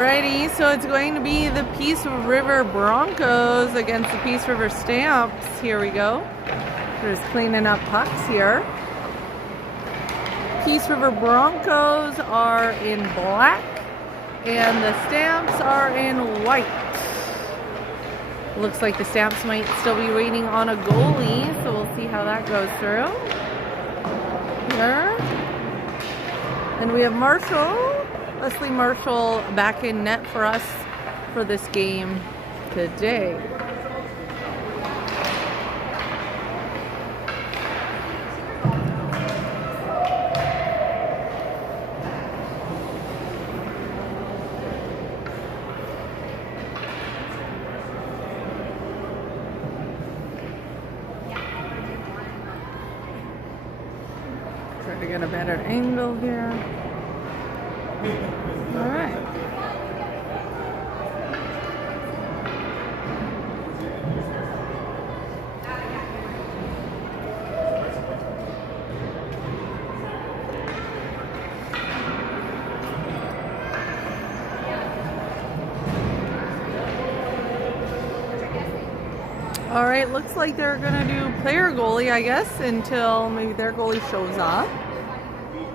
Alrighty, so it's going to be the Peace River Broncos against the Peace River Stamps. Here we go. We're just cleaning up pucks here. Peace River Broncos are in black and the Stamps are in white. Looks like the Stamps might still be waiting on a goalie, so we'll see how that goes through. Here. And we have Leslie Marshall back in net for us for this game today. Try to get a better angle here. All right. All right, looks like they're gonna do player goalie, I guess, until maybe their goalie shows up.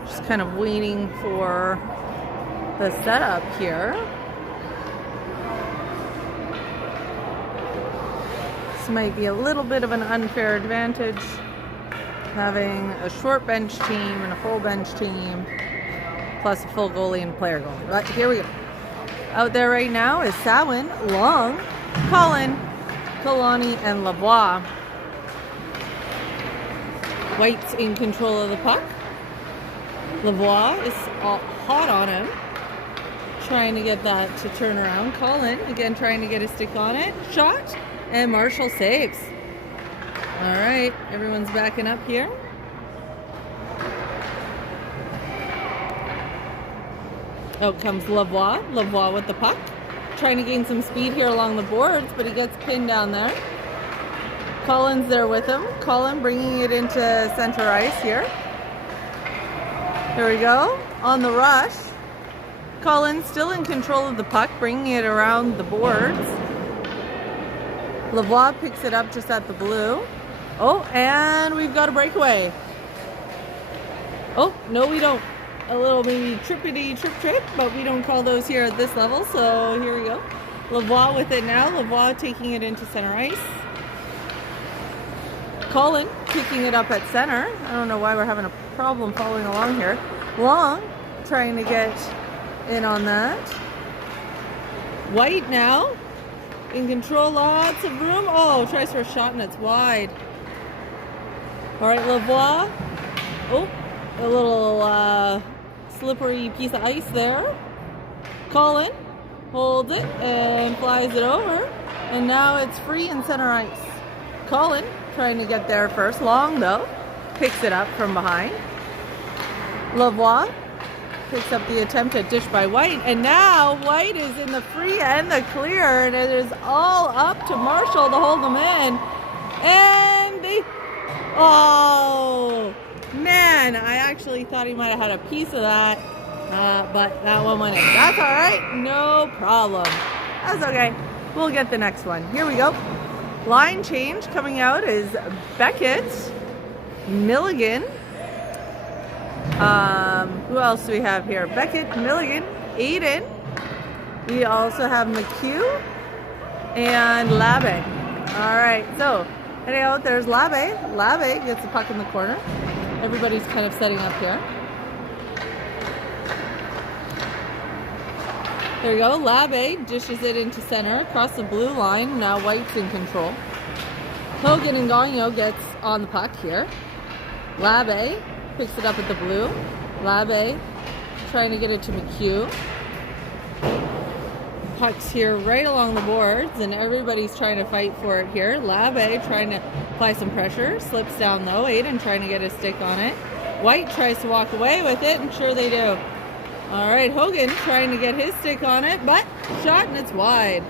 Just kind of waiting for the setup here. This might be a little bit of an unfair advantage, having a short bench team and a full bench team, plus a full goalie and player goalie. But here we go. Out there right now is Sawin, Long, Colin, Kalani, and Lavoie. White's in control of the puck. Lavoie is all hot on him, trying to get that to turn around. Colin, again, trying to get a stick on it. Shot, and Marshall saves. All right, everyone's backing up here. Out comes Lavoie. Lavoie with the puck. Trying to gain some speed here along the boards, but he gets pinned down there. Colin's there with him. Colin bringing it into center ice here. There we go. On the rush. Colin still in control of the puck, bringing it around the boards. Lavoie picks it up just at the blue. Oh, and we've got a breakaway. Oh, no we don't. A little maybe trippity trip, but we don't call those here at this level, so here we go. Lavoie with it now. Lavoie taking it into center ice. Colin picking it up at center. I don't know why we're having a problem following along here. Long trying to get in on that. White now in control, lots of room. Oh, tries for a shot and it's wide. All right, Lavoie. Oh, a little slippery piece of ice there. Colin holds it and flies it over. And now it's free in center ice. Colin trying to get there first. Long though, picks it up from behind. Lavoie picks up the attempt at dish by White, and now White is in the free and the clear, and it is all up to Marshall to hold them in. And oh man, I actually thought he might have had a piece of that, but that one went in. That's all right, no problem. That's okay. We'll get the next one. Here we go. Line change coming out is Beckett, Milligan. Who else do we have here? Beckett, Milligan, Aiden. We also have McHugh and Labbe. All right, so heading out, there's Labbe. Labbe gets the puck in the corner. Everybody's kind of setting up here. There you go. Labbe dishes it into center across the blue line. Now White's in control. Hogan and Gagnon gets on the puck here. Labbe picks it up at the blue. Labbe trying to get it to McHugh. Puck's here right along the boards, and everybody's trying to fight for it here. Labbe trying to apply some pressure. Slips down though. Aiden trying to get a stick on it. White tries to walk away with it, and sure they do. All right, Hogan trying to get his stick on it, but shot and it's wide.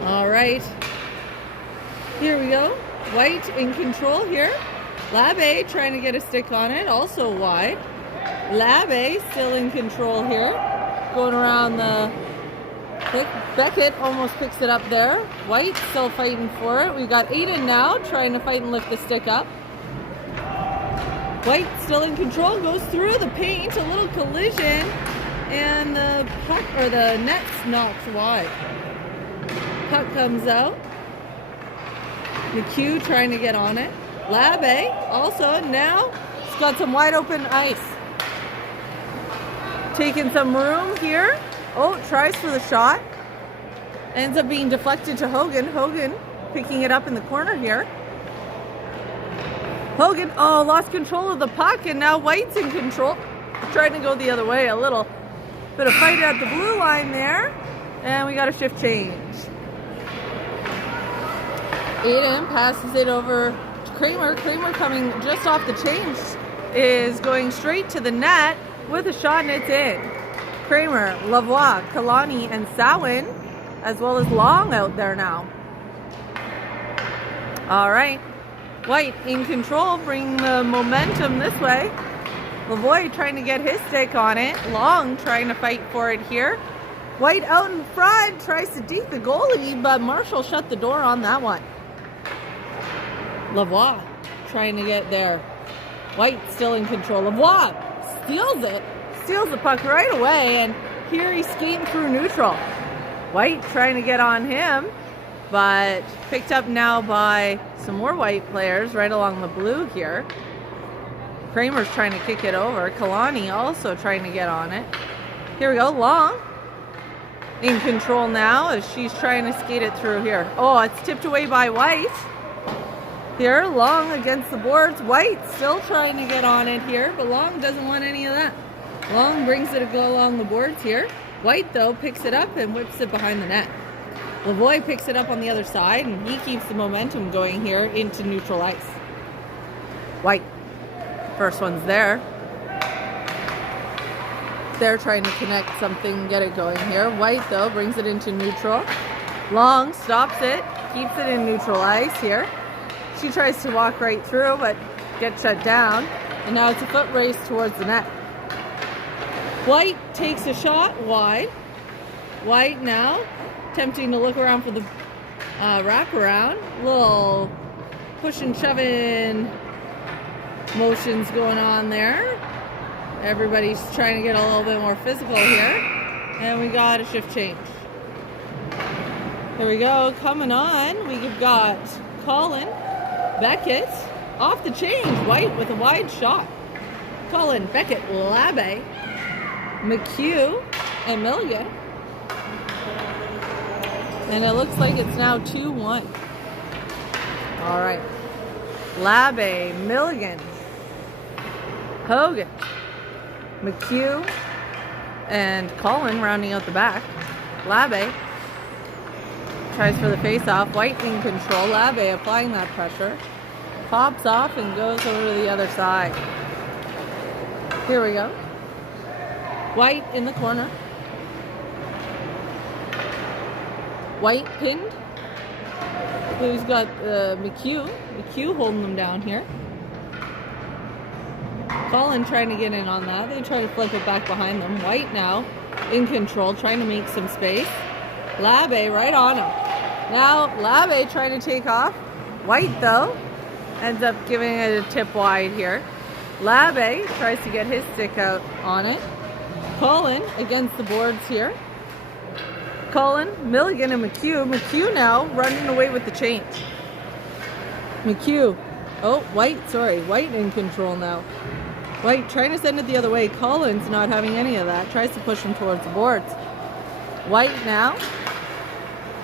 All right. Here we go. White in control here. Labbe trying to get a stick on it, also wide. Labbe still in control here. going around the Beckett almost picks it up there. White still fighting for it. We've got Aiden now trying to fight and lift the stick up. White still in control, goes through the paint, a little collision, and the puck or the net's knocked wide. Puck comes out. McHugh trying to get on it. Labbe also now he's got some wide open ice. Taking some room here. Oh, tries for the shot. Ends up being deflected to Hogan. Hogan picking it up in the corner here. Hogan, oh, lost control of the puck, and now White's in control. Trying to go the other way. A little bit of fight at the blue line there. And we got a shift change. Aiden passes it over to Kramer. Kramer coming just off the change is going straight to the net with a shot, and it's in. Kramer, Lavoie, Kalani, and Sawin, as well as Long out there now. All right. White in control, bringing the momentum this way. Lavoie trying to get his stick on it. Long trying to fight for it here. White out in front, tries to deke the goalie, but Marshall shut the door on that one. Lavoie trying to get there. White still in control. Lavoie steals it. Steals the puck right away, and here he's skating through neutral. White trying to get on him, but picked up now by some more White players right along the blue here. Kramer's trying to kick it over. Kalani also trying to get on it. Here we go, Long in control now as she's trying to skate it through here. Oh, it's tipped away by White. Here, Long against the boards. White still trying to get on it here, but Long doesn't want any of that. Long brings it to go along the boards here. White, though, picks it up and whips it behind the net. Lavoie picks it up on the other side, and he keeps the momentum going here into neutral ice. White, first one's there. They're trying to connect something, get it going here. White, though, brings it into neutral. Long stops it, keeps it in neutral ice here. She tries to walk right through, but gets shut down. And now it's a foot race towards the net. White takes a shot wide. White now attempting to look around for the wraparound. Little push and shoving motions going on there. Everybody's trying to get a little bit more physical here. And we got a shift change. Here we go. Coming on, we've got Colin Beckett off the change. White with a wide shot. Colin Beckett, Labbe, McHugh, and Milligan. And it looks like it's now 2-1. All right. Labbe, Milligan, Hogan, McHugh, and Colin rounding out the back. Labbe tries for the face-off. White in control. Labbe applying that pressure. Pops off and goes over to the other side. Here we go. White in the corner. White pinned. Who's got McHugh. McHugh holding them down here. Colin trying to get in on that. They try to flip it back behind them. White now in control, trying to make some space. Labbe right on him. Now Labbe trying to take off. White, though, ends up giving it a tip wide here. Labbe tries to get his stick out on it. Colin against the boards here. Colin, Milligan, and McHugh. McHugh now running away with the change. McHugh. Oh, White, sorry. White in control now. White trying to send it the other way. Colin's not having any of that. Tries to push him towards the boards. White now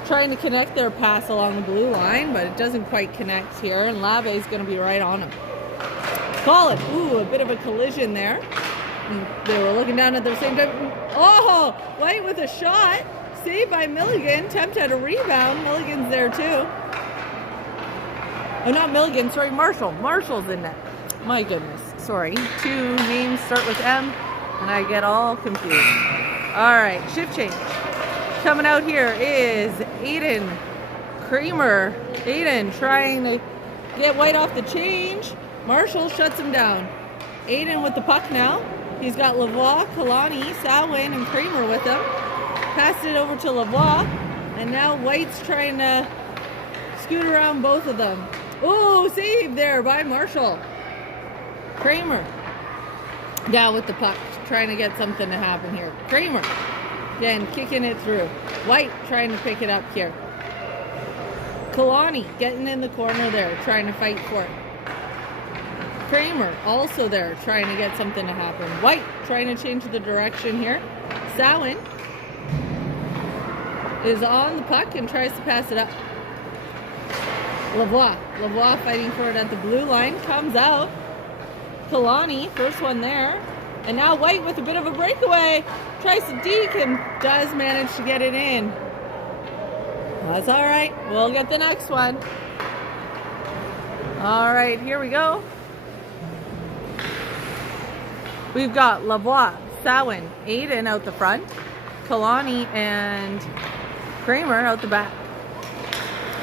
trying to connect their pass along the blue line, but it doesn't quite connect here, and Labbe's going to be right on him. Colin, ooh, a bit of a collision there. And they were looking down at the same time. Oh, White with a shot. Saved by Milligan. Tempt at a rebound. Milligan's there too. Oh, not Milligan, sorry, Marshall. Marshall's in net. My goodness, sorry. Two names start with M, and I get all confused. All right, shift change. Coming out here is Aiden Kramer. Aiden trying to get White off the change. Marshall shuts him down. Aiden with the puck now. He's got Lavoie, Kalani, Salwin, and Kramer with him. Passed it over to Lavoie, and now White's trying to scoot around both of them. Oh, save there by Marshall. Kramer down with the puck, trying to get something to happen here. Kramer, again, kicking it through. White trying to pick it up here. Kalani getting in the corner there, trying to fight for it. Kramer also there, trying to get something to happen. White trying to change the direction here. Salwin is on the puck and tries to pass it up. Lavoie fighting for it at the blue line, comes out. Kalani, first one there. And now White with a bit of a breakaway. Tries to deke and does manage to get it in. That's all right. We'll get the next one. All right, here we go. We've got Lavoie, Salwin, Aiden out the front. Kalani and Kramer out the back.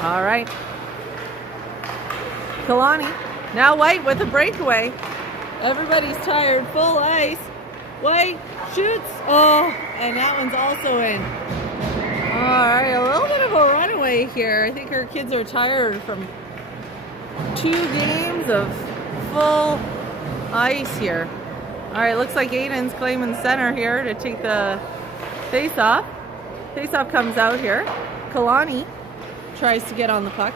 All right. Kalani. Now White with a breakaway. Everybody's tired. Full ice. White shoots. Oh, and that one's also in. All right, a little bit of a runaway here. I think our kids are tired from 2 games of full ice here. All right, looks like Aiden's claiming center here to take the face-off. Face-off comes out here. Kalani tries to get on the puck.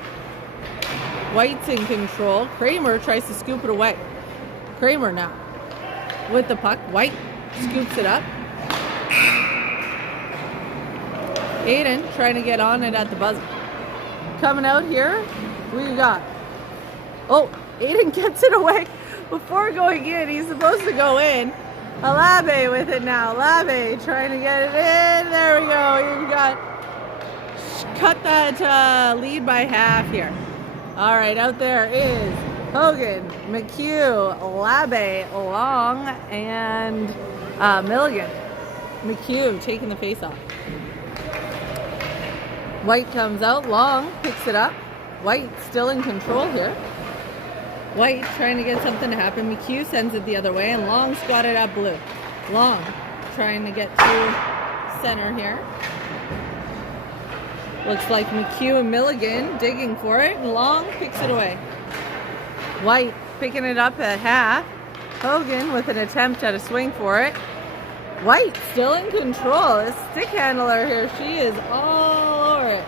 White's in control. Kramer tries to scoop it away. Kramer now with the puck. White scoops it up. Aiden trying to get on it at the buzzer. Coming out here, we got... Oh, Aiden gets it away before going in. He's supposed to go in. Alabe with it now. Alabe trying to get it in. There we go. You've got... Cut that lead by half here. All right, out there is Hogan, McHugh, Labe, Long, and Milligan. McHugh taking the face off. White comes out. Long picks it up. White still in control here. White trying to get something to happen. McHugh sends it the other way, and Long's got it at blue. Long trying to get to center here. Looks like McHugh and Milligan digging for it, and Long picks it away. White picking it up at half. Hogan with an attempt at a swing for it. White still in control. This stick handler here, she is all over it.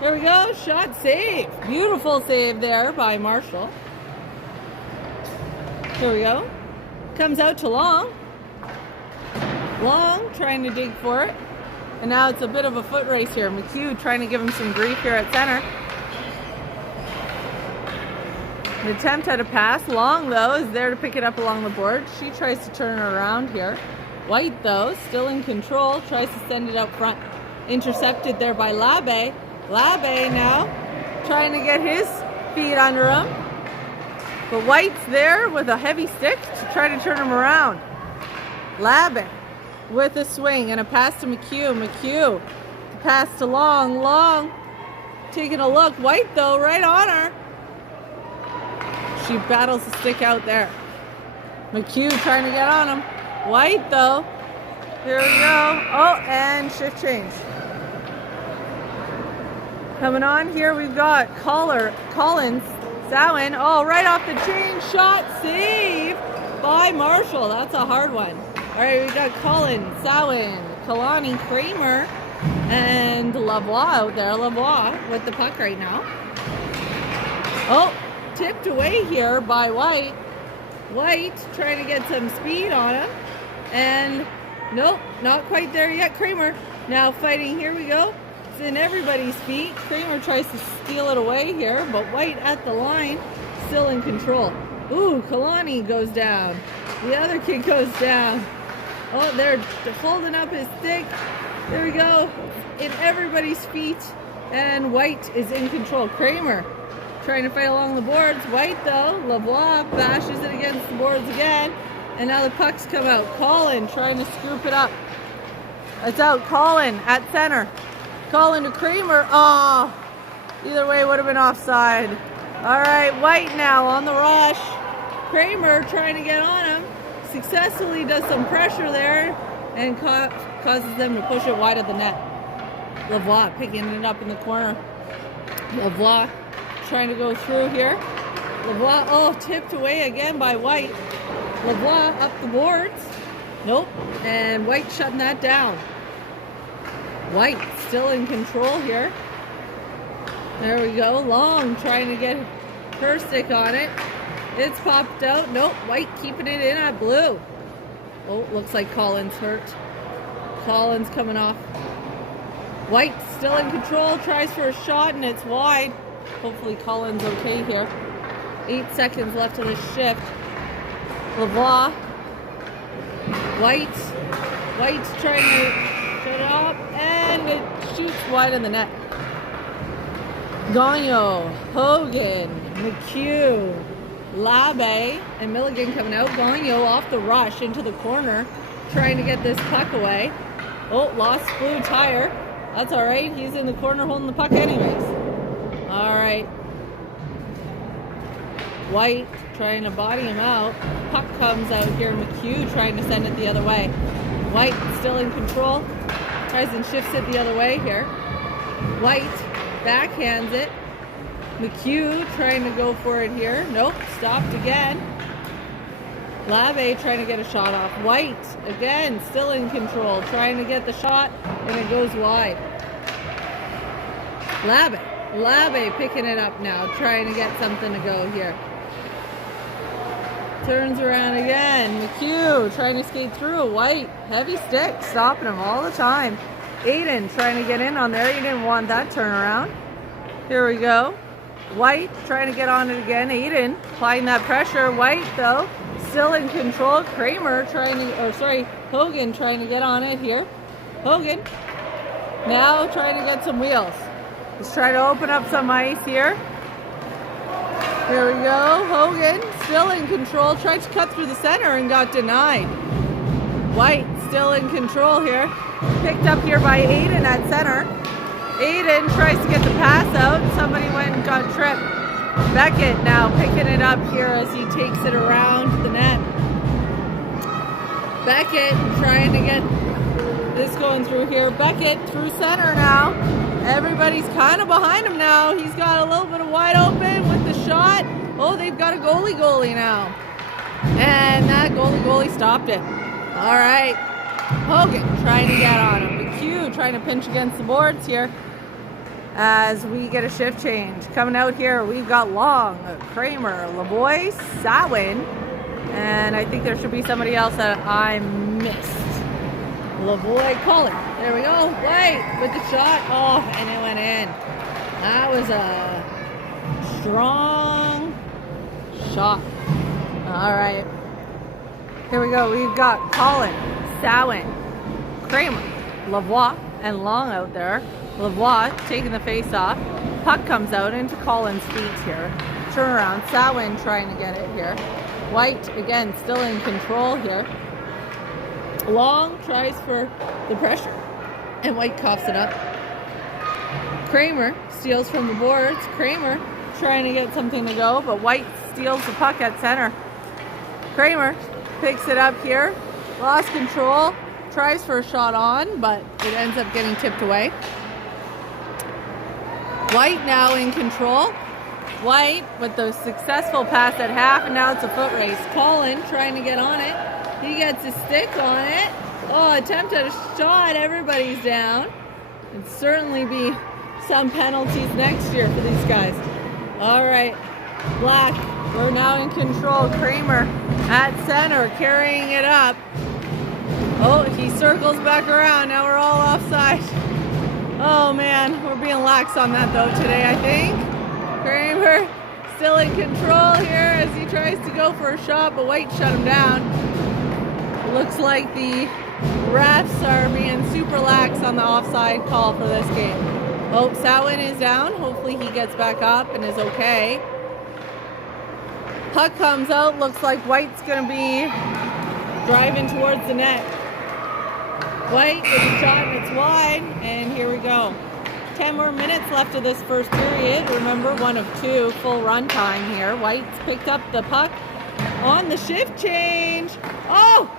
There we go, shot save. Beautiful save there by Marshall. Here we go. Comes out to Long. Long trying to dig for it. And now it's a bit of a foot race here. McHugh trying to give him some grief here at center. An attempt at a pass. Long, though, is there to pick it up along the board. She tries to turn it around here. White, though, still in control, tries to send it up front. Intercepted there by Labe. Labe now trying to get his feet under him. But White's there with a heavy stick to try to turn him around. Labe with a swing and a pass to McHugh. McHugh, pass to Long. Long taking a look. White, though, right on her. She battles the stick out there. McHugh trying to get on him. White, though. Here we go. Oh, and shift change. Coming on here, we've got Collins, Salwin. Oh, right off the chain. Shot save by Marshall. That's a hard one. All right, we've got Collins, Salwin, Kalani, Kramer, and Lavoie out there. Lavoie with the puck right now. Oh, tipped away here by White. White trying to get some speed on him. And nope, not quite there yet. Kramer now fighting. Here we go. It's in everybody's feet. Kramer tries to steal it away here, but White at the line, still in control. Ooh, Kalani goes down. The other kid goes down. Oh, they're holding up his stick. There we go. In everybody's feet. And White is in control. Kramer trying to fight along the boards. White, though. Lavoie bashes it against the boards again. And now the pucks come out. Colin trying to scoop it up. It's out. Colin at center. Colin to Kramer. Oh, either way would have been offside. All right, White now on the rush. Kramer trying to get on him. successfully does some pressure there and causes them to push it wide of the net. Lavoie picking it up in the corner. Lavoie trying to go through here. Lavoie, oh, tipped away again by White. Lavoie up the boards. Nope. And White shutting that down. White still in control here. There we go. Long trying to get her stick on it. It's popped out. Nope. White keeping it in at blue. Oh, looks like Collins hurt. Collins coming off. White still in control. Tries for a shot and it's wide. Hopefully Collins okay here. 8 seconds left of this shift. Lavoie. White's trying to shut up and it shoots wide in the net. Gagnon, Hogan, McHugh, Labe, and Milligan coming out. Gagnon off the rush into the corner, trying to get this puck away. Oh, lost blue tire. That's all right. He's in the corner holding the puck anyways. All right. White trying to body him out. Puck comes out here. McHugh trying to send it the other way. White still in control. Tries and shifts it the other way here. White backhands it. McHugh trying to go for it here. Nope, stopped again. Labe trying to get a shot off. White, again, still in control. Trying to get the shot, and it goes wide. Labe picking it up now. Trying to get something to go here. Turns around again. McHugh trying to skate through. White, heavy stick, stopping him all the time. Aiden trying to get in on there. He didn't want that turnaround. Here we go. White trying to get on it again. Aiden applying that pressure. White, though, still in control. Hogan trying to get on it here. Hogan now trying to get some wheels. He's trying to open up some ice here. Here we go. Hogan still in control. Tried to cut through the center and got denied. White still in control here. Picked up here by Aiden at center. Aiden tries to get the pass out. Somebody went and got tripped. Beckett now picking it up here as he takes it around the net. Beckett trying to get this going through here. Beckett through center now. Everybody's kind of behind him now. He's got a little bit of wide open with the shot. Oh, they've got a goalie now. And that goalie stopped it. All right. Hogan trying to get on him. McHugh trying to pinch against the boards here as we get a shift change. Coming out here, we've got Long, Kramer, Lavoie, Sawin, and I think there should be somebody else that I missed. Lavoie, Colin. There we go. White with the shot. Oh, and it went in. That was a strong shot. All right. Here we go. We've got Colin, Sawin, Kramer, Lavoie, and Long out there. Lavoie taking the face off. Puck comes out into Colin's feet here. Turnaround. Sawin trying to get it here. White, again, still in control here. Long tries for the pressure, and White coughs it up. Kramer steals from the boards. Kramer trying to get something to go, but White steals the puck at center. Kramer picks it up here. Lost control. Tries for a shot on, but it ends up getting tipped away. White now in control. White with the successful pass at half, and now it's a foot race. Colin trying to get on it. He gets his stick on it. Oh, attempt at a shot. Everybody's down. It'd certainly be some penalties next year for these guys. All right. Black, we're now in control. Kramer at center, carrying it up. Oh, he circles back around. Now we're all offside. Oh, man. We're being lax on that, though, today, I think. Kramer still in control here as he tries to go for a shot, but White shut him down. Looks like the refs are being super lax on the offside call for this game. Oh, Sawin is down. Hopefully he gets back up and is okay. Puck comes out. Looks like White's going to be driving towards the net. White with a shot and it's wide. And here we go. 10 more minutes left of this first period. Remember, 1 of 2 full run time here. White's picked up the puck on the shift change. Oh,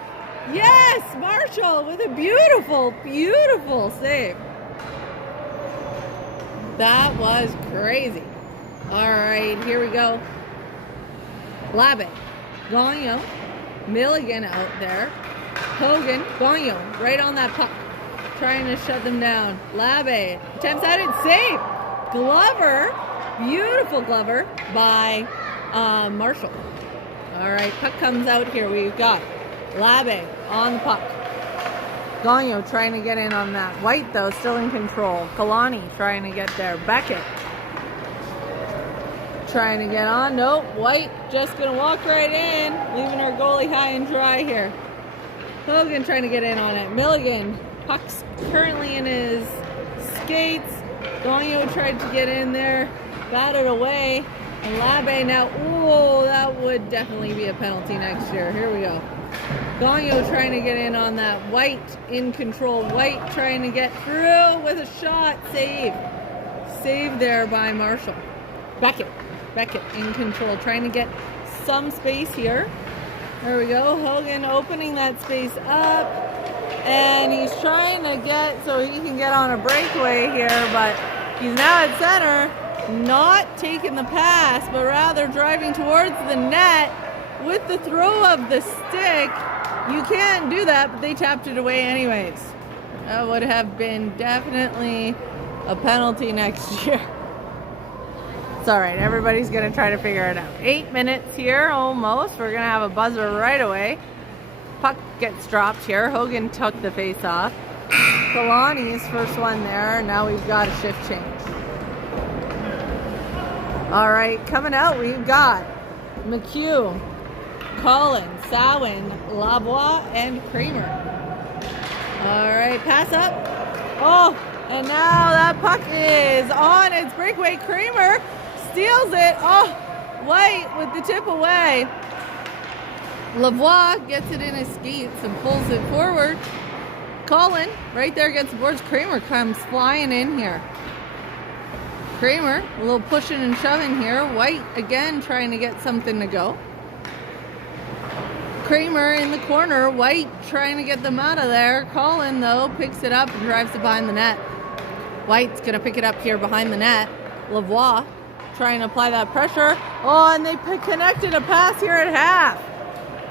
yes, Marshall with a beautiful, beautiful save. That was crazy. All right, here we go. Labbe, Gagnon, Milligan out there. Hogan, Gagnon, right on that puck. Trying to shut them down. Labbe, attempts at it, save. Glover, beautiful Glover by Marshall. All right, puck comes out here. We've got Labbe on the puck. Gagnon trying to get in on that. White, though, still in control. Kalani trying to get there. Beckett trying to get on. Nope, White just going to walk right in, leaving our goalie high and dry here. Hogan trying to get in on it. Milligan, puck's currently in his skates. Gagnon tried to get in there, batted away. And Labbe now, ooh, that would definitely be a penalty next year. Here we go. Gagnon trying to get in on that. White in control. White trying to get through with a shot. Save. Save there by Marshall. Beckett in control. Trying to get some space here. There we go. Hogan opening that space up. And he's trying to get so he can get on a breakaway here. But he's now at center. Not taking the pass, but rather driving towards the net with the throw of the stick. You can't do that, but they tapped it away anyways. That would have been definitely a penalty next year. It's all right. Everybody's going to try to figure it out. 8 minutes here almost. We're going to have a buzzer right away. Puck gets dropped here. Hogan took the face off. Kalani's first one there. Now we've got a shift change. All right, coming out, we've got McHugh, Collins, Sawin, Lavoie, and Kramer. All right, pass up. Oh, and now that puck is on its breakaway. Kramer steals it. Oh, White with the tip away. Lavoie gets it in his skates and pulls it forward. Collin right there against the boards. Kramer comes flying in here. Kramer, a little pushing and shoving here. White again trying to get something to go. Kramer in the corner. White trying to get them out of there. Collin, though, picks it up and drives it behind the net. White's going to pick it up here behind the net. Lavoie trying to apply that pressure. Oh, and they connected a pass here at half.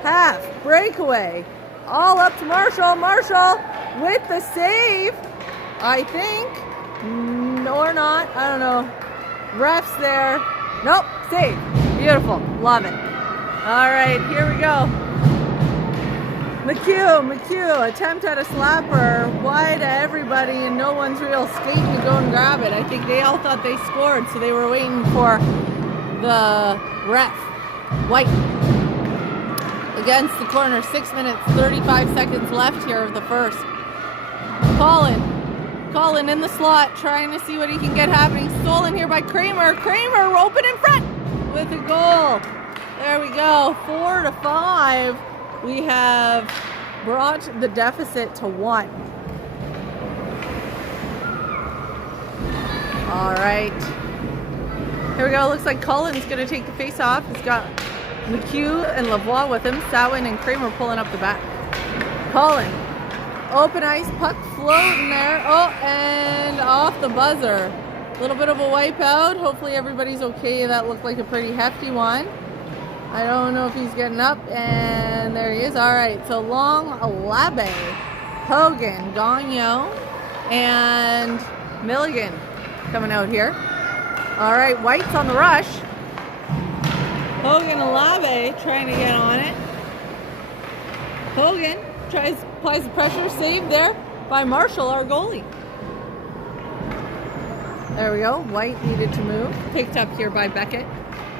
Half. Breakaway. All up to Marshall. Marshall with the save, I think. Or not, I don't know. Refs there. Nope, save. Beautiful, love it. All right, here we go. McHugh, attempt at a slapper, wide to everybody, and no one's real skating to go and grab it. I think they all thought they scored, so they were waiting for the ref. White against the corner, 6 minutes, 35 seconds left here of the first. Collin in the slot, trying to see what he can get happening. Stolen here by Kramer. Kramer open in front with a goal. There we go. 4-5. We have brought the deficit to 1. All right. Here we go. Looks like Collin's going to take the face off. He's got McHugh and Lavoie with him. Sawin and Kramer pulling up the back. Collin. Open ice, puck floating there. Oh, and off the buzzer. A little bit of a wipeout. Hopefully everybody's okay. That looked like a pretty hefty one. I don't know if he's getting up. And there he is. All right, so Long, Labbe, Hogan, Gagnon, and Milligan coming out here. All right, White's on the rush. Hogan and Labbe trying to get on it. Hogan applies the pressure, saved there by Marshall, our goalie. There we go. White needed to move. Picked up here by Beckett.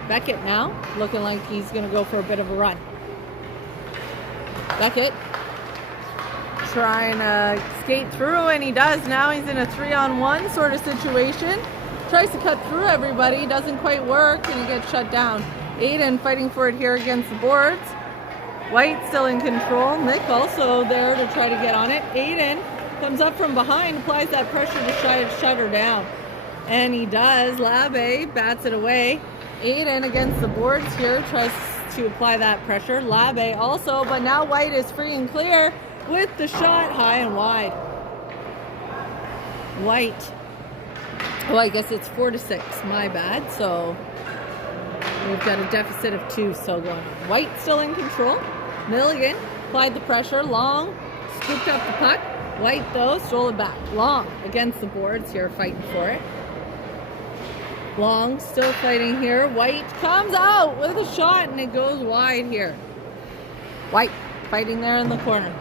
Beckett now looking like he's going to go for a bit of a run. Beckett trying to skate through, and he does. Now he's in a 3-on-1 sort of situation. Tries to cut through everybody. Doesn't quite work, and he gets shut down. Aiden fighting for it here against the boards. White still in control. Nick also there to try to get on it. Aiden comes up from behind, applies that pressure to shut her down. And he does. Labbe bats it away. Aiden against the boards here tries to apply that pressure. Labe also, but now White is free and clear with the shot high and wide. White. Oh, I guess it's 4-6. My bad. So we've got a deficit of 2 still going on. White still in control. Milligan applied the pressure. Long scooped up the puck. White, though, stole it back. Long against the boards here, fighting for it. Long still fighting here. White comes out with a shot, and it goes wide here. White fighting there in the corner.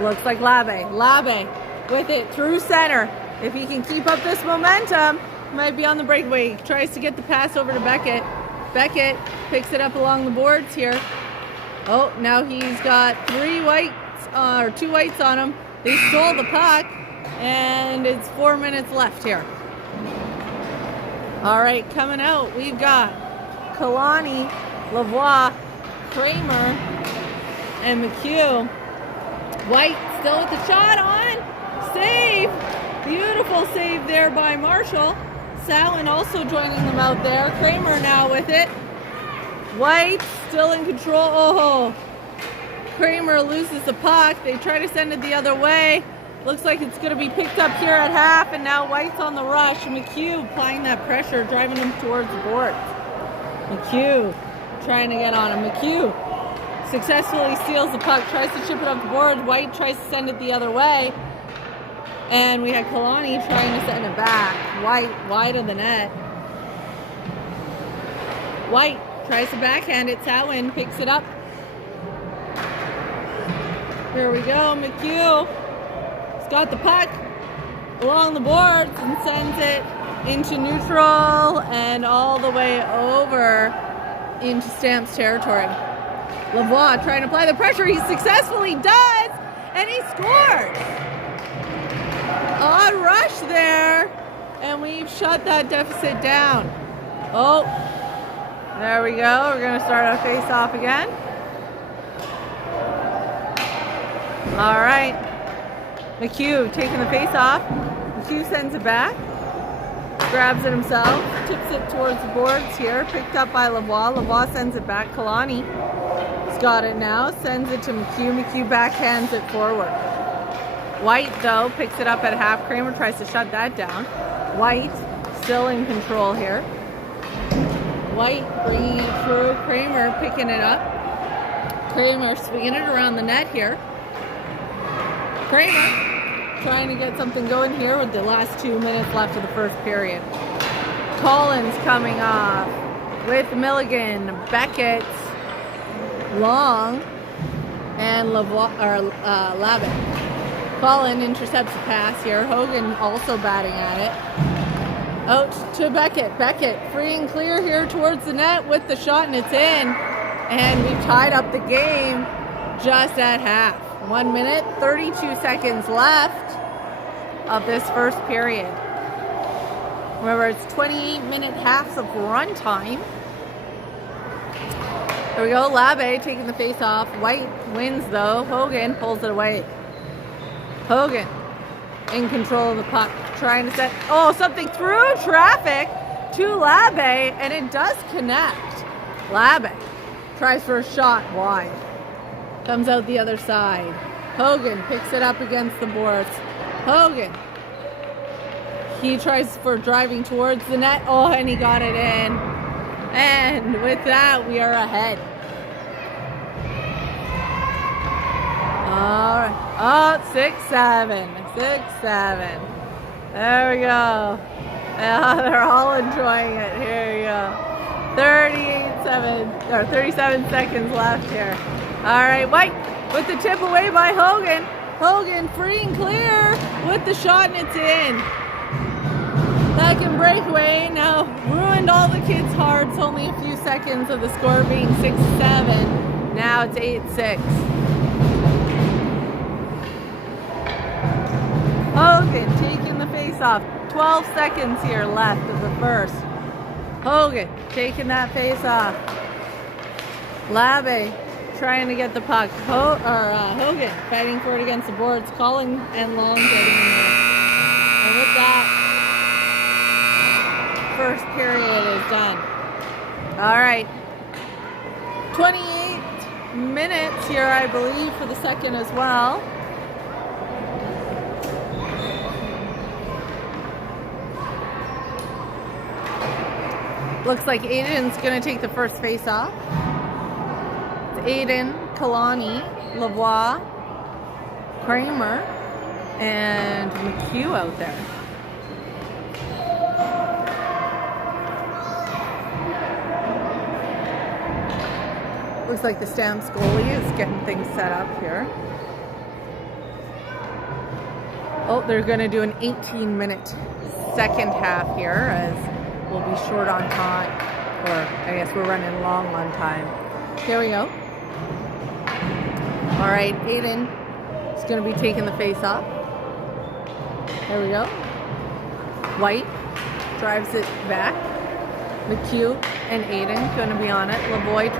Looks like Labe. Labe with it through center. If he can keep up this momentum, might be on the breakaway. Tries to get the pass over to Beckett. Beckett picks it up along the boards here. Oh, now he's got 2 whites on him. They stole the puck, and it's 4 minutes left here. All right, coming out, we've got Kalani, Lavoie, Kramer, and McHugh. White still with the shot on. Save! Beautiful save there by Marshall. Sallin also joining them out there. Kramer now with it. White still in control. Oh, Kramer loses the puck. They try to send it the other way. Looks like it's going to be picked up here at half, and now White's on the rush. McHugh applying that pressure, driving him towards the boards. McHugh trying to get on him. McHugh successfully steals the puck, tries to chip it up the board. White tries to send it the other way. And we had Kalani trying to send it back. White wide of the net. White tries to backhand it. Sawin picks it up. Here we go. McHugh has got the puck along the boards and sends it into neutral and all the way over into Stamps territory. Lavoie trying to apply the pressure. He successfully does, and he scores. Odd rush there, and we've shut that deficit down. Oh, there we go. We're going to start our face-off again. All right. McHugh taking the face-off. McHugh sends it back. Grabs it himself. Tips it towards the boards here. Picked up by Lavoie. Lavoie sends it back. Kalani has got it now. Sends it to McHugh. McHugh backhands it forward. White, though, picks it up at half. Kramer tries to shut that down. White still in control here. White bringing it through. Kramer picking it up. Kramer swinging it around the net here. Kramer trying to get something going here with the last 2 minutes left of the first period. Collins coming off with Milligan, Beckett, Long, and Labe. Collin intercepts the pass here. Hogan also batting at it. Out to Beckett. Beckett free and clear here towards the net with the shot, and it's in. And we've tied up the game just at half. 1 minute, 32 seconds left of this first period. Remember, it's 28-minute halves of run time. There we go. Labe taking the face off. White wins, though. Hogan pulls it away. Hogan in control of the puck, trying to set something through traffic to Labe, and it does connect. Labe tries for a shot wide. Comes out the other side. Hogan picks it up against the boards. Hogan. He tries for driving towards the net. Oh, and he got it in. And with that, we are ahead. All right. Oh, 6-7. 6-7. There we go. They're all enjoying it. Here we go. 37 seconds left here. All right, White with the tip away by Hogan. Hogan free and clear with the shot, and it's in. Second breakaway now ruined all the kids' hearts. Only a few seconds of the score being 6-7. Now it's 8-6. Hogan taking the face off. 12 seconds here left of the first. Hogan taking that face off. Labe trying to get the puck. Hogan fighting for it against the boards. Collin and Long getting in there. And with that, first period is done. All right. 28 minutes here, I believe, for the second as well. Looks like Aiden's going to take the first face-off. It's Aiden, Kalani, Lavoie, Kramer, and McHugh out there. Looks like the Stamps goalie is getting things set up here. Oh, they're going to do an 18-minute second half here as we'll be short on time. Or I guess we're running long on time. Here we go. All right, Aiden is going to be taking the face off. There we go. White drives it back. McHugh and Aiden going to be on it. Lavoie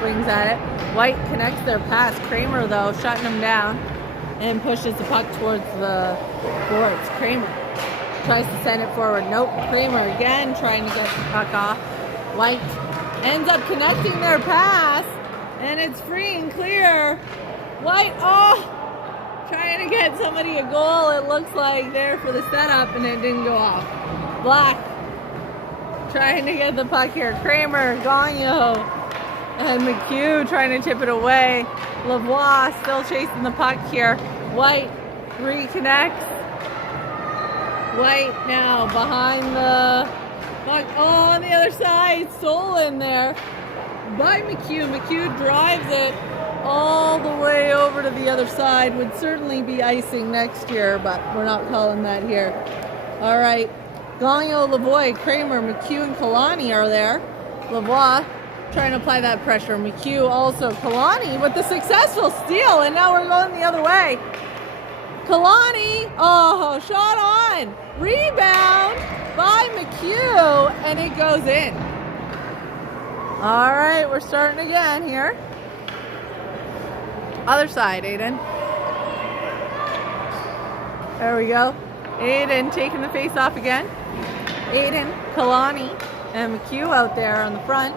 swings at it. White connects their pass. Kramer, though, shutting him down and pushes the puck towards the boards. Kramer tries to send it forward. Nope. Kramer again trying to get the puck off. White ends up connecting their pass, and it's free and clear. White, trying to get somebody a goal, it looks like, there for the setup, and it didn't go off. Black trying to get the puck here. Kramer, Gagnon, and McHugh trying to tip it away. Lavoie still chasing the puck here. White reconnects. White now behind the puck. Oh, on the other side, stolen there by McHugh. McHugh drives it all the way over to the other side. Would certainly be icing next year, but we're not calling that here. All right. Gagnon, Lavoie, Kramer, McHugh, and Kalani are there. Lavoie trying to apply that pressure. McHugh also. Kalani with the successful steal, and now we're going the other way. Kalani, shot on. Rebound by McHugh, and it goes in. All right, we're starting again here. Other side, Aiden. There we go. Aiden taking the face off again. Aiden, Kalani, and McHugh out there on the front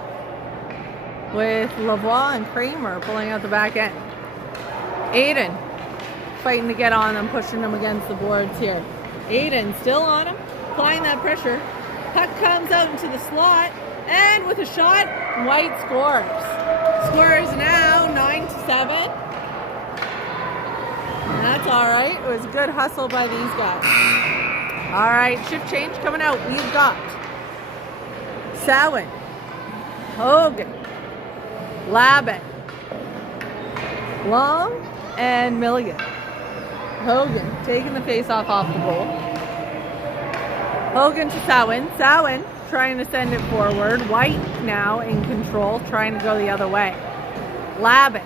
with Lavoie and Kramer pulling out the back end. Aiden fighting to get on them, pushing them against the boards here. Aiden still on him, applying that pressure. Puck comes out into the slot, and with a shot, White scores. Scores now 9-7. That's all right. It was a good hustle by these guys. All right, shift change coming out. We've got Samhain, Hogan, Labbe, Long, and Milligan. Hogan taking the face off the goal. Hogan to Samhain. Samhain trying to send it forward. White now in control, trying to go the other way. Labbe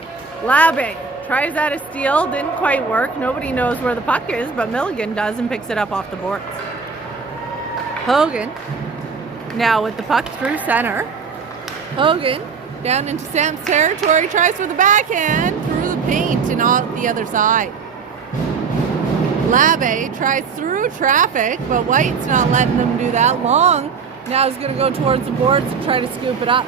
tries at a steal, didn't quite work. Nobody knows where the puck is, but Milligan does and picks it up off the boards. Hogan now with the puck through center. Hogan down into Sam's territory, tries for the backhand through the paint and off the other side. Labbe tries through traffic, but White's not letting them do that. Long now is going to go towards the boards and try to scoop it up.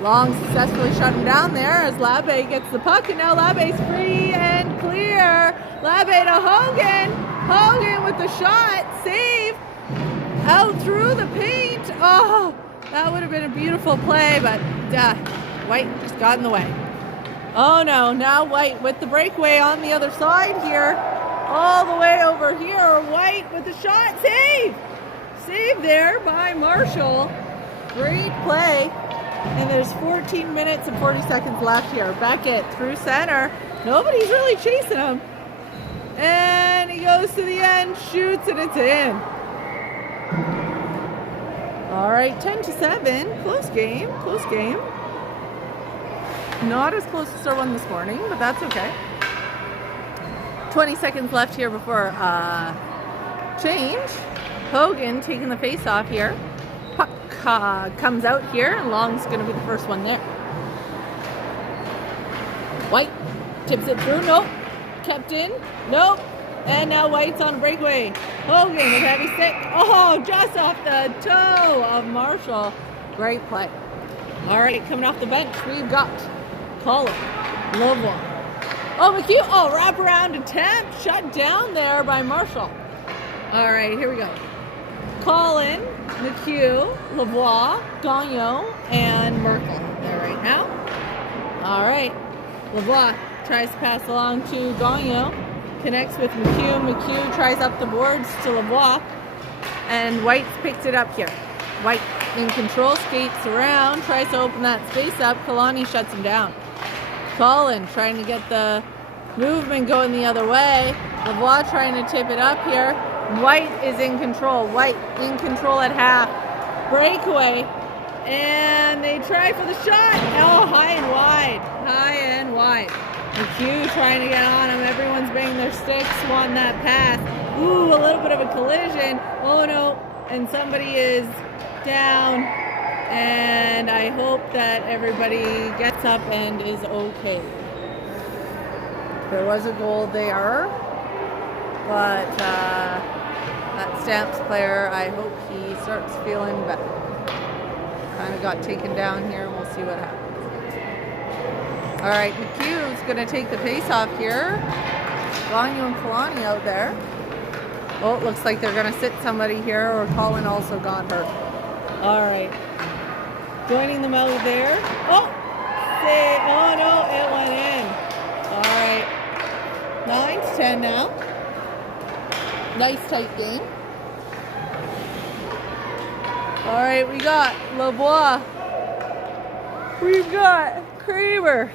Long successfully shut him down there as Labbe gets the puck, and now Labbe's free and clear. Labbe to Hogan. Hogan with the shot. Save. Out through the paint. Oh, that would have been a beautiful play, but White just got in the way. Oh no, now White with the breakaway on the other side here. All the way over here. White with the shot. Save. Save there by Marshall. Great play. And there's 14 minutes and 40 seconds left here. Beckett through center. Nobody's really chasing him. And he goes to the end, shoots, and it's in. All right, 10-7. Close game. Close game. Not as close as our one this morning, but that's okay. 20 seconds left here before change. Hogan taking the face off here. Puck comes out here, and Long's going to be the first one there. White tips it through. Nope. Kept in. Nope. And now White's on a breakaway. Hogan with heavy stick. Oh, just off the toe of Marshall. Great play. All right, coming off the bench, we've got Colin, Lovelock. Oh, McHugh, oh, wraparound attempt, shut down there by Marshall. All right, here we go. Colin, McHugh, Lavoie, Gagnon, and Merkel there right now. All right, Lavoie tries to pass along to Gagnon, connects with McHugh. McHugh tries up the boards to Lavoie, and White picks it up here. White in control, skates around, tries to open that space up. Kalani shuts him down. Colin trying to get the movement going the other way. Lavoie trying to tip it up here. White is in control. White in control at half. Breakaway. And they try for the shot. Oh, high and wide. High and wide. McHugh trying to get on him. Everyone's banging their sticks, wanting that pass. Ooh, a little bit of a collision. Oh no. And somebody is down. And I hope that everybody gets up and is okay. There was a goal there. But that Stamps player, I hope he starts feeling better. Kind of got taken down here, and we'll see what happens. All right, McHugh's going to take the face off here. Gagnon and Kalani out there. Oh, it looks like they're going to sit somebody here, or Colin also got hurt. All right. Joining them out there. Oh! Oh no, it went in. All right. 9-10 now. Nice tight game. All right, we got Lavoie. We've got Kramer.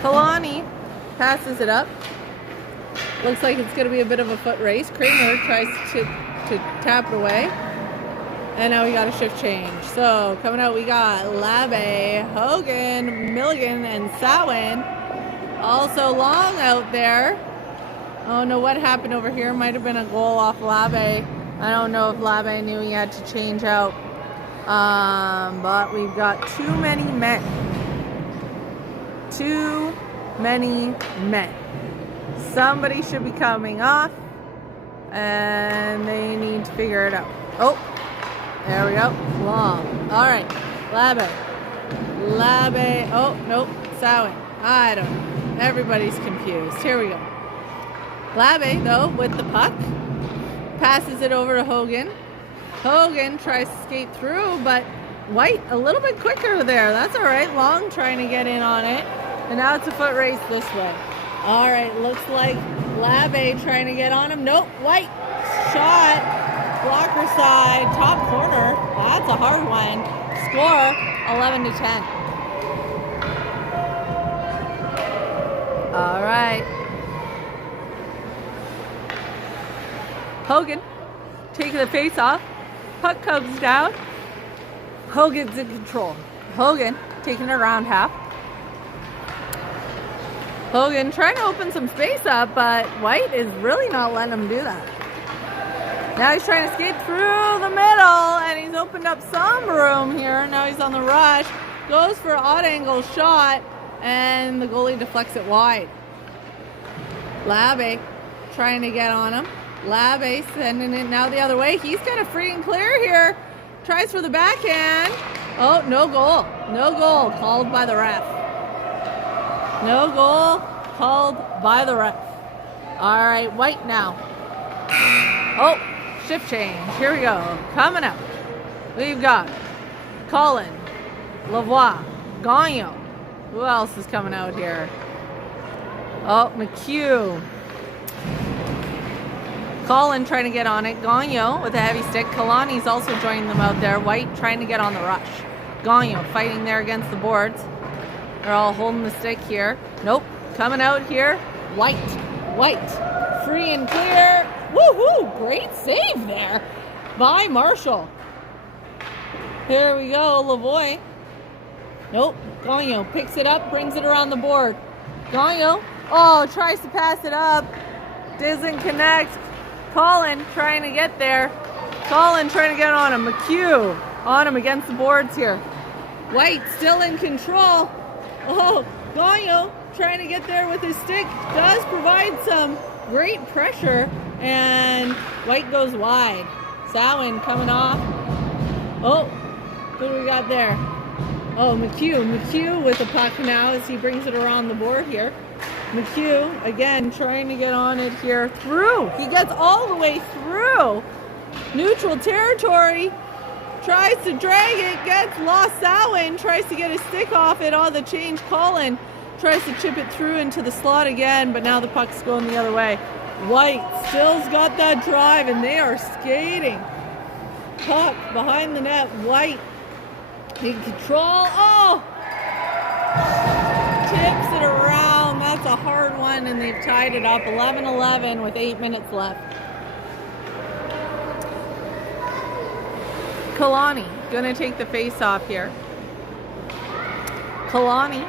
Kalani passes it up. Looks like it's going to be a bit of a foot race. Kramer tries to tap it away. And now we got a shift change. So coming out, we got Labbe, Hogan, Milligan, and Sawin. Also Long out there. Oh no, what happened over here? Might have been a goal off Labbe. I don't know if Labbe knew he had to change out. But we've got too many men. Too many men. Somebody should be coming off. And they need to figure it out. Oh, there we go. Long. All right. Labbe. Oh, nope. Sawin. I don't know. Everybody's confused. Here we go. Labbe, though, with the puck. Passes it over to Hogan. Hogan tries to skate through, but White a little bit quicker there. That's all right. Long trying to get in on it. And now it's a foot race this way. All right. Looks like Labbe trying to get on him. Nope. White. Shot. Blocker side. Top corner. That's a hard one. Score 11-10. All right. Hogan taking the face off. Puck comes down. Hogan's in control. Hogan taking it around half. Hogan trying to open some space up, but White is really not letting him do that. Now he's trying to skate through the middle, and he's opened up some room here. Now he's on the rush. Goes for an odd angle shot, and the goalie deflects it wide. Labbe trying to get on him. Labbe sending it now the other way. He's kind of free and clear here. Tries for the backhand. Oh, no goal. No goal called by the ref. No goal called by the ref. All right, White now. Oh, shift change. Here we go. Coming up. We've got Colin, Lavoie, Gagnon. Who else is coming out here? Oh, McHugh. Colin trying to get on it. Gagnon with a heavy stick. Kalani's also joining them out there. White trying to get on the rush. Gagnon fighting there against the boards. They're all holding the stick here. Nope. Coming out here. White. Free and clear. Woohoo! Great save there by Marshall. Here we go. Lavoie. Nope. Gagnon picks it up, brings it around the board. Gagnon. Oh, tries to pass it up. Doesn't connect. Colin trying to get there. Colin trying to get on him. McHugh on him against the boards here. White still in control. Oh, Gagnon trying to get there with his stick. Does provide some great pressure. And White goes wide. Sawin coming off. Oh, Who do we got there? Oh, McHugh with the puck now as he brings it around the board here. McHugh, again, trying to get on it here. Through. He gets all the way through. Neutral territory. Tries to drag it. Gets lost Samhain. Tries to get his stick off it on the change. Colin tries to chip it through into the slot again, but now the puck's going the other way. White still's got that drive, and they are skating. Puck behind the net. White in control. Oh! Tips it around. That's a hard one, and they've tied it up 11-11 with 8 minutes left. Kalani gonna take the face off here. Kalani.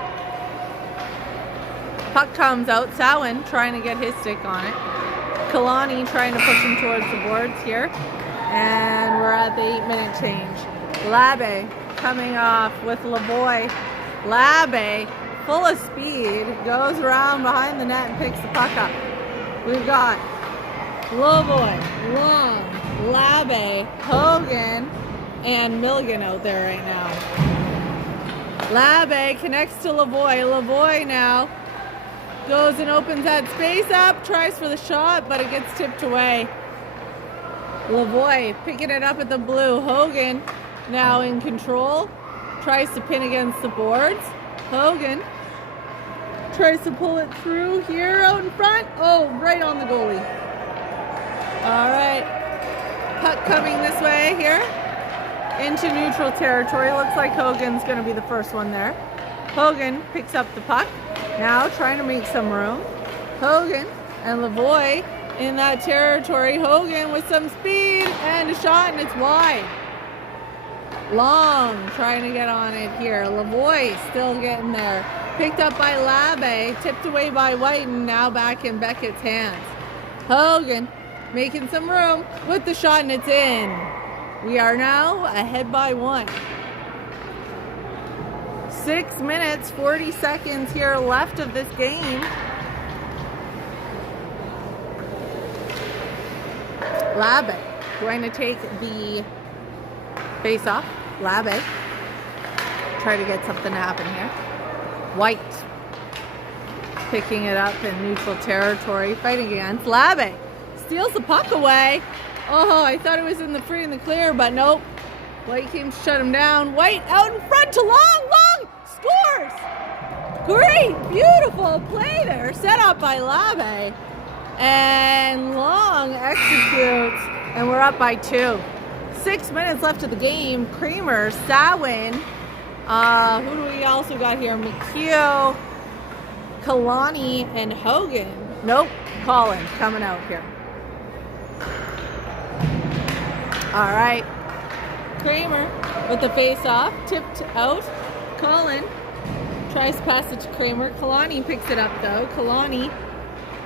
Puck comes out. Samhain trying to get his stick on it. Kalani trying to push him towards the boards here. And we're at the 8-minute change. Labe coming off with Lavoie. Labe, full of speed, goes around behind the net and picks the puck up. We've got Lavoie, Long, Labe, Hogan, and Milligan out there right now. Labe connects to Lavoie. Lavoie now goes and opens that space up, tries for the shot, but it gets tipped away. Lavoie picking it up at the blue. Hogan now in control, tries to pin against the boards. Hogan tries to pull it through here out in front. Oh, right on the goalie. All right, puck coming this way here into neutral territory. Looks like Hogan's going to be the first one there. Hogan picks up the puck. Now trying to make some room. Hogan and Lavoie in that territory. Hogan with some speed and a shot, and it's wide. Long trying to get on it here. Lavoie still getting there. Picked up by Labe, tipped away by White, and now back in Beckett's hands. Hogan making some room with the shot, and it's in. We are now ahead by 1. 6 minutes, 40 seconds here left of this game. Labe going to take the face off. Labe try to get something to happen here. White picking it up in neutral territory, fighting against. Labe steals the puck away. Oh, I thought it was in the free and the clear, but nope. White came to shut him down. White out in front to Long. Long scores! Great, beautiful play there, set up by Labe. And Long executes, and we're up by 2. 6 minutes left of the game. Kramer, Samhain. Who do we also got here? McHugh, Kalani, and Hogan. Nope, Colin coming out here. All right. Kramer with the face-off, tipped out. Colin tries to pass it to Kramer. Kalani picks it up, though. Kalani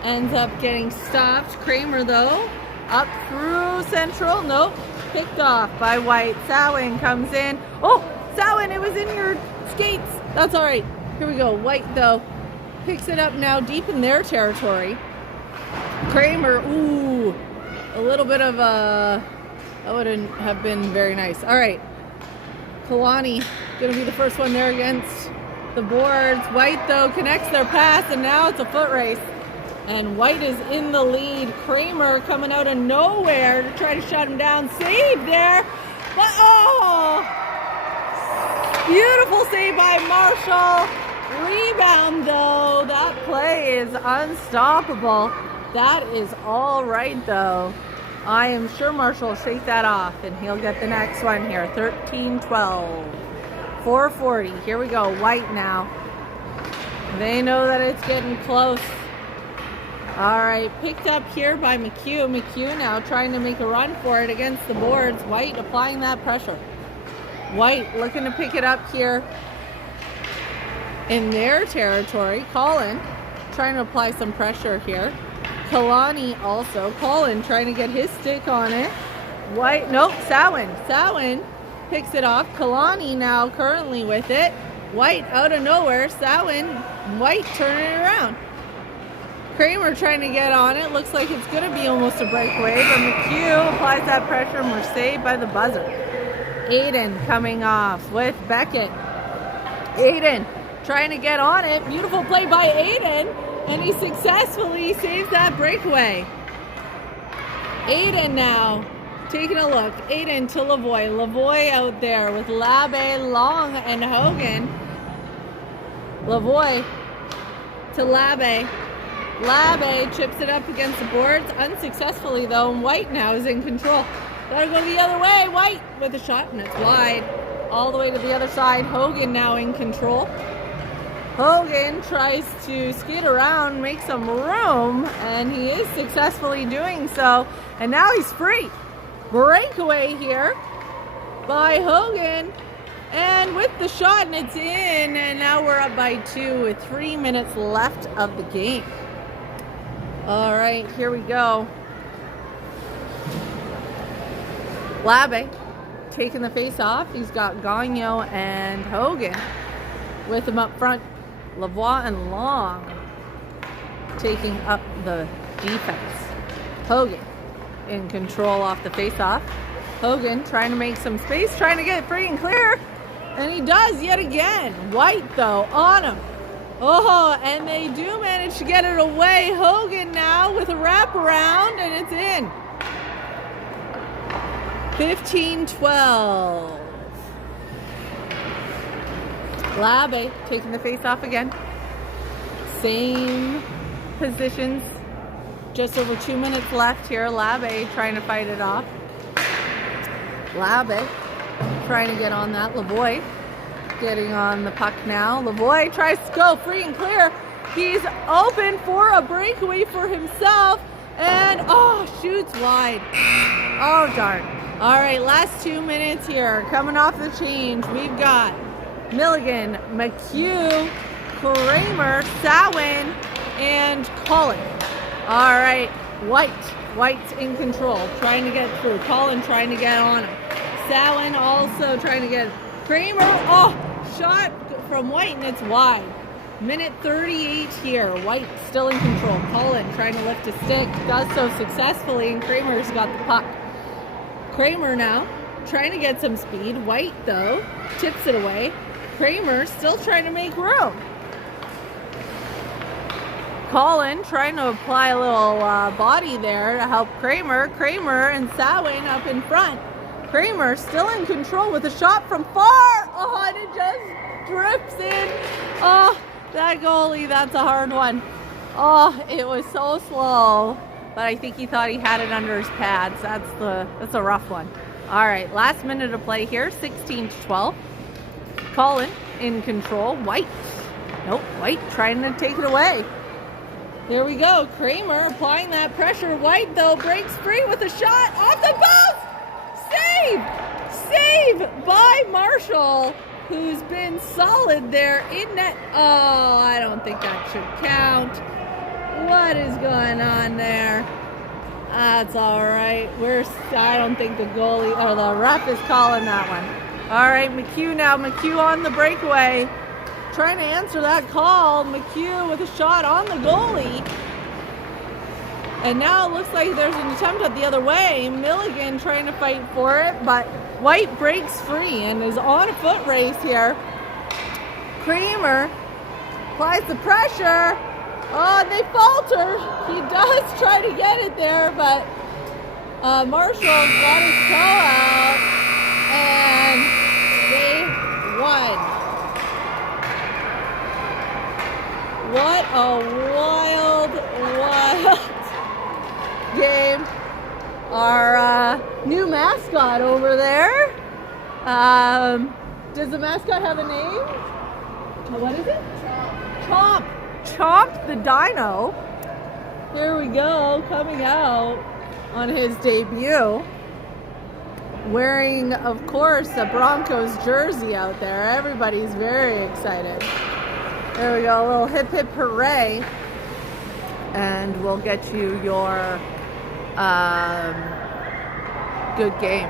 ends up getting stopped. Kramer, though, up through central. Nope, picked off by White. Samhain comes in. Oh, Samhain, it was in your skates. That's all right. Here we go. White, though, picks it up now deep in their territory. Kramer, ooh, a little bit of a... That wouldn't have been very nice. All right. Kalani going to be the first one there against the boards. White, though, connects their pass, and now it's a foot race. And White is in the lead. Kramer coming out of nowhere to try to shut him down. Save there. But, oh! Beautiful save by Marshall. Rebound, though. That play is unstoppable. That is all right, though. I am sure Marshall will shake that off, and he'll get the next one here. 13-12. 4:40. Here we go. White now. They know that it's getting close. All right. Picked up here by McHugh. McHugh now trying to make a run for it against the boards. White applying that pressure. White looking to pick it up here in their territory. Colin trying to apply some pressure here. Kalani also. Colin trying to get his stick on it. White, nope, Samhain. Samhain picks it off. Kalani now currently with it. White out of nowhere. Samhain, White turning it around. Kramer trying to get on it. Looks like it's going to be almost a breakaway, but McHugh applies that pressure and we're saved by the buzzer. Aiden coming off with Beckett. Aiden trying to get on it. Beautiful play by Aiden, and he successfully saves that breakaway. Aiden now taking a look. Aiden to Lavoie. Lavoie out there with Labe, Long, and Hogan. Lavoie to Labe. Labe chips it up against the boards unsuccessfully though, and White now is in control. Gotta go the other way. White with a shot, and it's wide. All the way to the other side. Hogan now in control. Hogan tries to skid around, make some room, and he is successfully doing so. And now he's free. Breakaway here by Hogan. And with the shot, and it's in. And now we're up by 2 with 3 minutes left of the game. All right, here we go. Labe taking the face off. He's got Gagnon and Hogan with him up front. Lavoie and Long taking up the defense. Hogan in control off the face-off. Hogan trying to make some space, trying to get free and clear. And he does yet again. White, though, on him. Oh, and they do manage to get it away. Hogan now with a wraparound, and it's in. 15-12. Labe taking the face off again. Same positions. Just over 2 minutes left here. Labe trying to fight it off. Labe trying to get on that. Lavoie getting on the puck now. Lavoie tries to go free and clear. He's open for a breakaway for himself. And, shoots wide. Oh, darn. All right, last 2 minutes here. Coming off the change, we've got Milligan, McHugh, Kramer, Sawin, and Colin. All right, White's in control, trying to get through. Colin trying to get on him. Sawin also trying to get Kramer. Shot from White, and it's wide. Minute 38 here. White still in control. Colin trying to lift a stick, does so successfully, and Kramer's got the puck. Kramer now trying to get some speed. White, though, tips it away. Kramer still trying to make room. Colin trying to apply a little body there to help Kramer. Kramer and Sawin up in front. Kramer still in control with a shot from far. And it just drips in. That goalie, that's a hard one. It was so slow. But I think he thought he had it under his pads. That's a rough one. All right, last minute of play here, 16-12. Colin in control. White trying to take it away. There we go. Kramer applying that pressure. White, though, breaks free with a shot off the post. Save by Marshall, who's been solid there in net. I don't think that should count. What is going on there? That's all right. I don't think the goalie or the ref is calling that one. All right, McHugh now. McHugh on the breakaway. Trying to answer that call. McHugh with a shot on the goalie. And now it looks like there's an attempt at the other way. Milligan trying to fight for it, but White breaks free and is on a foot race here. Kramer applies the pressure. They falter. He does try to get it there, but Marshall got his toe out, and they won. What a wild game. Our new mascot over there. Does the mascot have a name? What is it? Chomp the Dino. Here we go, coming out on his debut. Wearing, of course, a Broncos jersey out there. Everybody's very excited. There we go, a little hip hip hooray. And we'll get you your good game.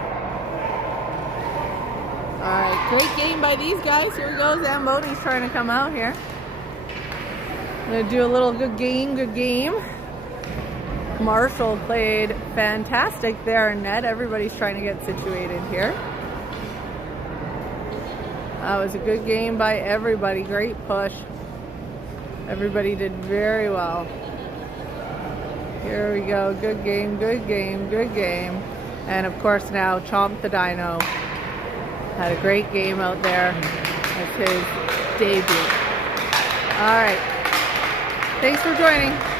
All right, great game by these guys. Here we go, Zamboni's trying to come out here. I'm going to do a little good game. Marshall played fantastic there in net. Everybody's trying to get situated here. That was a good game by everybody. Great push. Everybody did very well. Here we go. Good game, good game, good game. And of course now Chomp the Dino had a great game out there. That's his debut. All right. Thanks for joining.